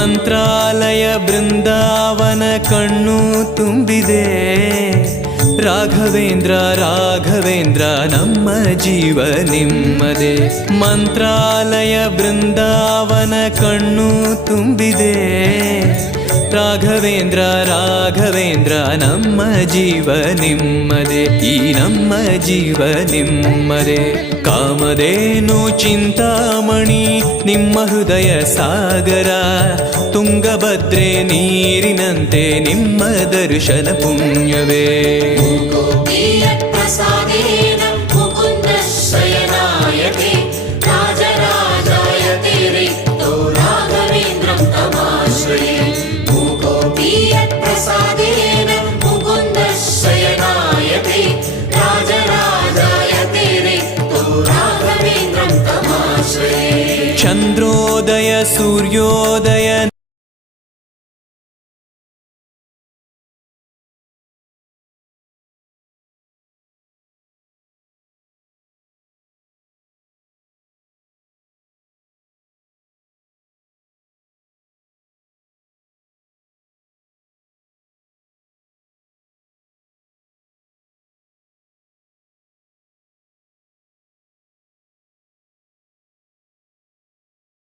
ಮಂತ್ರಾಲಯ ಬೃಂದಾವನ ಕಣ್ಣು ತುಂಬಿದೆ. ರಾಘವೇಂದ್ರ ರಾಘವೇಂದ್ರ ನಮ್ಮ ಜೀವ ನಿಮ್ಮದೇ. ಮಂತ್ರಾಲಯ ಬೃಂದಾವನ ಕಣ್ಣು ತುಂಬಿದೆ. ರಾಘವೇಂದ್ರ ರಾಘವೇಂದ್ರ ನಮ್ಮ ಜೀವ ನಿಮ್ಮದೇ. ಈ ನಮ್ಮ ಜೀವ ನಿಮ್ಮದೇ. ಕಾಮಧೇನು ಚಿಂತಾಮಣಿ ನಿಮ್ಮ ಹೃದಯ ಸಾಗರ. ತುಂಗಭದ್ರೆ ನೀರಿನಂತೆ ನಿಮ್ಮ ದರ್ಶನ ಪುಣ್ಯವೇ. ಚಂದ್ರೋದಯ ಸೂರ್ಯೋದಯ